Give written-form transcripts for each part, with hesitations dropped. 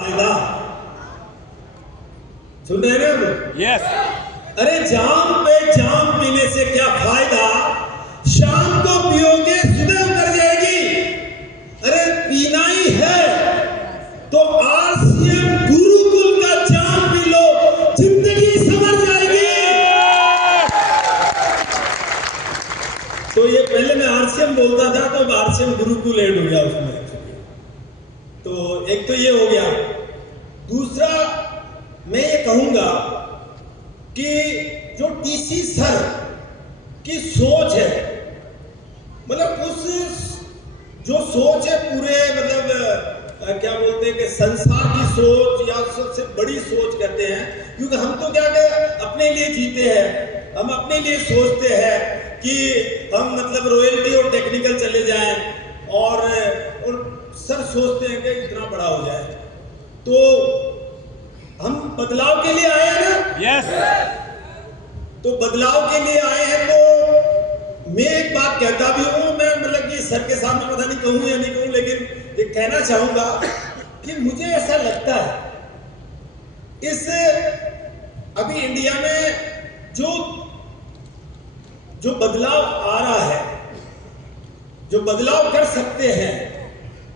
फायदा सुन रहे हैं? यस। अरे जाम पे जाम पीने से क्या फायदा, शाम को पियोगे सुबह उतर जाएगी। अरे पीना ही है तो आरसीएम गुरुकुल का जाम पी लो, जिंदगी संवर जाएगी। तो ये पहले मैं आरसीएम बोलता था तो आरसीएम गुरुकुल ऐड हो गया उसमें। तो एक तो ये हो गया। दूसरा मैं ये कहूंगा कि जो टीसी सर की सोच है, मतलब उस जो सोच है पूरे मतलब क्या बोलते हैं कि संसार की सोच या सबसे बड़ी सोच कहते हैं, क्योंकि हम तो क्या अपने लिए जीते हैं, हम अपने लिए सोचते हैं कि हम मतलब रॉयल्टी और टेक्निकल चले जाएं और सर सोचते हैं कि इतना बड़ा हो जाए। तो हम बदलाव के लिए आए हैं ना। यस। तो बदलाव के लिए आए हैं तो मैं एक बात कहता भी हूं, मैं मतलब कि सर के सामने पता नहीं कहूं या नहीं कहूं, लेकिन ये कहना चाहूंगा कि मुझे ऐसा लगता है इस अभी इंडिया में जो बदलाव आ रहा है, जो बदलाव कर सकते हैं,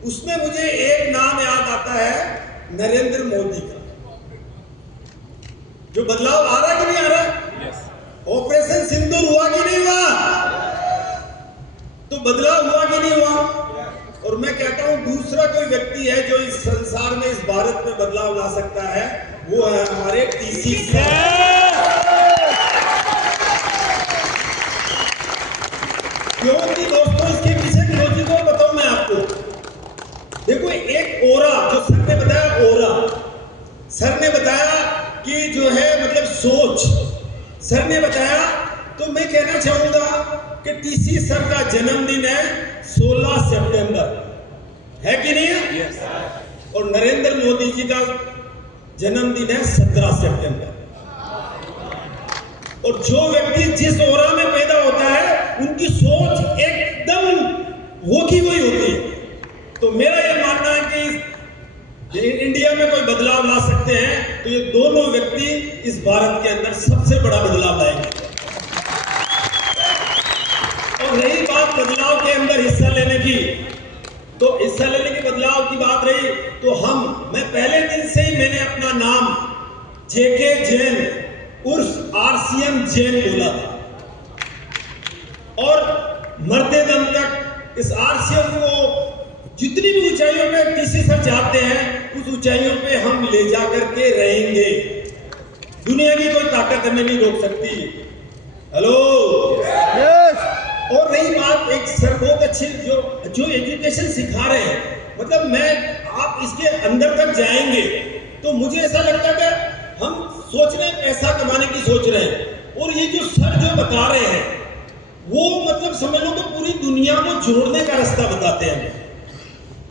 उसमें मुझे एक नाम याद आता है, नरेंद्र मोदी का। जो बदलाव आ रहा है कि नहीं आ रहा? yes. ऑपरेशन सिंदूर हुआ कि नहीं हुआ? तो बदलाव हुआ कि नहीं हुआ? और मैं कहता हूं दूसरा कोई व्यक्ति है जो इस संसार में, इस भारत में बदलाव ला सकता है, वो है हमारे टीसी क्योंकि दोस्तों इसके पीछे की लॉजिक को बताऊं मैं आपको। देखो एक ओरा, जो सर ने बताया ओरा, सर ने बताया कि जो है मतलब सोच, सर ने बताया। तो मैं कहना चाहूंगा कि टीसी सर का जन्मदिन है 16 सितंबर, है कि नहीं है? yes. और नरेंद्र मोदी जी का जन्मदिन है 17 सितंबर। और जो व्यक्ति जिस ओरा में पैदा होता है उनकी सोच एकदम वो की वही होती है। तो मेरा यह मानना है कि इंडिया में कोई बदलाव ला सकते हैं तो ये दोनों व्यक्ति इस भारत के अंदर सबसे बड़ा बदलाव लाएंगे। और रही बात बदलाव के अंदर हिस्सा लेने की, तो हिस्सा लेने की बदलाव की बात रही तो मैं पहले दिन से ही मैंने अपना नाम जेके जैन उर्फ आरसीएम जैन बोला था, और मरते दम तक इस आरसीएम को जितनी भी ऊंचाइयों पे टीसी सर जाते हैं उस ऊंचाइयों पे हम ले जा करके रहेंगे। दुनिया की कोई ताकत हमें नहीं रोक सकती। Hello yes. और रही बात, एक सर बहुत अच्छी जो एजुकेशन सिखा रहे हैं, मतलब आप इसके अंदर तक जाएंगे तो मुझे ऐसा लगता है कि हम सोच रहे हैं पैसा कमाने की सोच रहे हैं, और ये जो सर जो बता रहे हैं वो मतलब समझ लो तो पूरी दुनिया को जोड़ने का रास्ता बताते हैं।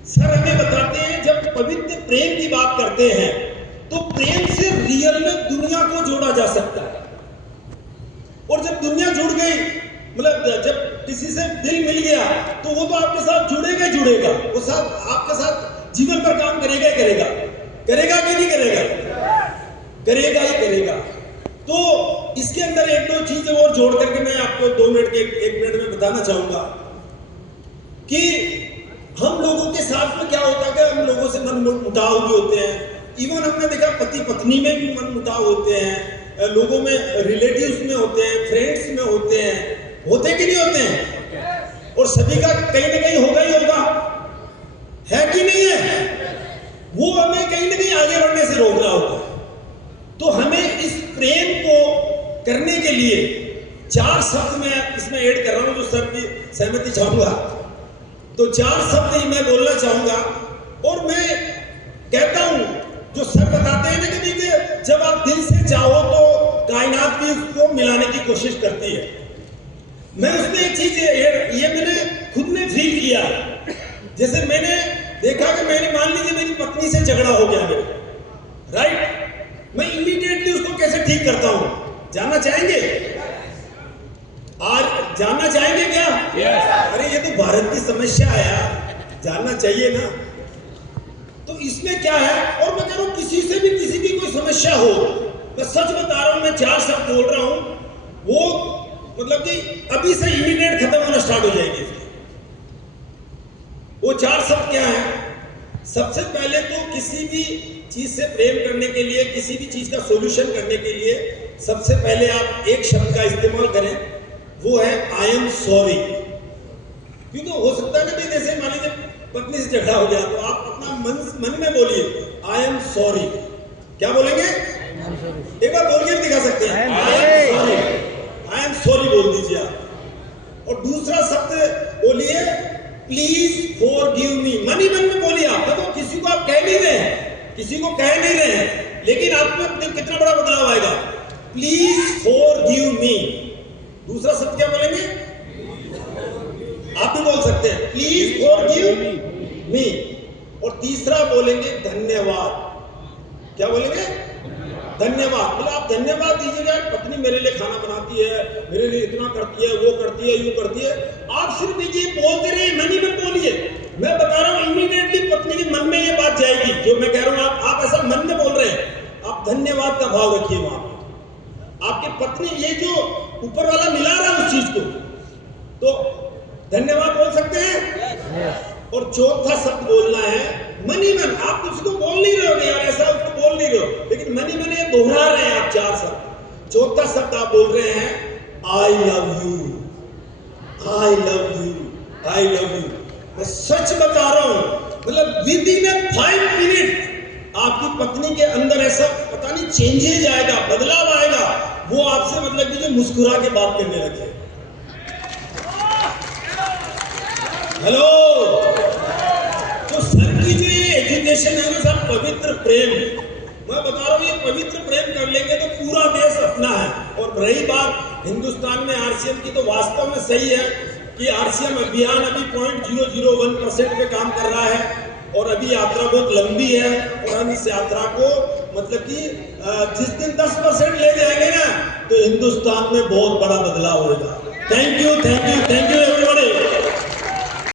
सर हमें बताते हैं जब पवित्र प्रेम की बात करते हैं तो प्रेम से रियल में दुनिया को जोड़ा जा सकता है। और जब दुनिया जुड़ गई, मतलब जब किसी से दिल मिल गया तो वो तो आपके साथ जुड़ेगा ही जुड़ेगा, वो सब आपके साथ जीवन पर काम करेगा ही करेगा। करेगा कि नहीं करेगा? करेगा ही करेगा। तो इसके अंदर एक दो चीजें और जोड़ करके मैं आपको 2 मिनट के 1 मिनट में बताना चाहूंगा कि हम लोगों के साथ में क्या होता है कि हम लोगों से मन मुटाव भी होते हैं। इवन हमने देखा पति पत्नी में भी मन मुटाव होते हैं, लोगों में, रिलेटिव्स में होते हैं, फ्रेंड्स में होते हैं, होते कि नहीं होते हैं? और सभी का कहीं ना कहीं होगा ही होगा, है कि नहीं है? वो हमें कहीं ना कहीं आगे बढ़ने से रोक रहा होता है। तो हमें इस प्रेम को करने के लिए 4 शब्द मैं इसमें ऐड कर रहा हूं, जो सर की सहमति चाहूंगा। तो 4 शब्द ही मैं बोलना चाहूंगा, और मैं कहता हूं जो सर बताते हैं ना कि जब आप दिल से चाहो तो कायनात भी उसको मिलाने की कोशिश करती है। मैं उसमें एक चीज ये मैंने खुद ने फील किया। जैसे मैंने देखा कि मान लीजिए मेरी पत्नी से झगड़ा हो गया मेरे, राइट, मैं इमीडिएटली उसको कैसे ठीक करता हूं, जानना चाहेंगे? आज जानना चाहेंगे क्या? yes. अरे ये तो भारत की समस्या है यार, जानना चाहिए ना। तो इसमें क्या है, और मैं समस्या हो, मैं सच बता रहा हूं, मैं 4 शब्द बोल रहा हूं, वो मतलब कि अभी से इमीडिएट खत्म होना स्टार्ट हो जाएगी। वो 4 शब्द क्या है? सबसे पहले तो किसी भी चीज से प्रेम करने के लिए, किसी भी चीज का सॉल्यूशन करने के लिए सबसे पहले आप एक शब्द का इस्तेमाल करें, वो है आई एम सॉरी। क्योंकि हो सकता है ना भाई, जैसे मान लीजिए पत्नी से झगड़ा हो गया तो आप अपना मन में बोलिए आई एम सॉरी। क्या बोलेंगे? एक बार बोल के दिखा सकते हैं, आई एम सॉरी बोल दीजिए आप। और दूसरा शब्द बोलिए प्लीज फॉरगिव मी। मन ही मन में बोलिए आप, तो किसी को आप कह नहीं रहे हैं, किसी को कह नहीं रहे हैं, लेकिन आप में कितना बड़ा बदलाव आएगा। Please forgive me. दूसरा शब्द क्या बोलेंगे? आप भी बोल सकते हैं प्लीज फॉरगिव मी। और तीसरा बोलेंगे धन्यवाद। क्या बोलेंगे? धन्यवाद। मतलब आप धन्यवाद दीजिएगा, पत्नी मेरे लिए खाना बनाती है, मेरे लिए इतना करती है, वो करती है, यूं करती है। आप सिर्फ ये बोलते रहिए, मन ही मन बोलिए। मैं बता रहा हूं इमीडिएटली पत्नी के मन में ये बात जाएगी जो मैं कह रहा हूं। आप ऐसा मन में बोल रहे हैं, आप धन्यवाद का भाव रखिए वहां पर। आपकी पत्नी ये जो ऊपर वाला मिला रहा है उस चीज को, तो धन्यवाद बोल सकते हैं। और चौथा शब्द बोलना है मन ही मन। आप उसको बोल नहीं रहे हो यार, ऐसा उसको बोल नहीं रहे हो, लेकिन मन ही मन ये दोहरा रहे हैं आप 4 शब्द। चौथा शब्द आप बोल रहे हैं I love you, I love you, I love you. मैं सच बता रहा हूं, मतलब विद इन 5 मिनट आपकी पत्नी के अंदर ऐसा पता नहीं चेंजेज आएगा, बदलाव आएगा। वो आपसे मतलब कि जो मुस्कुरा के बात करने लगे। हेलो, तो सर की जो ये एजुकेशन है ना सर, पवित्र प्रेम, मैं बता रहा हूँ ये पवित्र प्रेम कर लेंगे तो पूरा देश अपना है। और रही बात हिंदुस्तान में आरसीएम की, तो वास्तव में सही है कि आरसीएम अभियान अभी 0.001% पे काम कर रहा है। और अभी यात्रा बहुत लंबी है, और हम इस यात्रा को मतलब कि जिस दिन 10% ले जाएंगे ना, तो हिंदुस्तान में बहुत बड़ा बदलाव होगा। Thank you, thank you, thank you.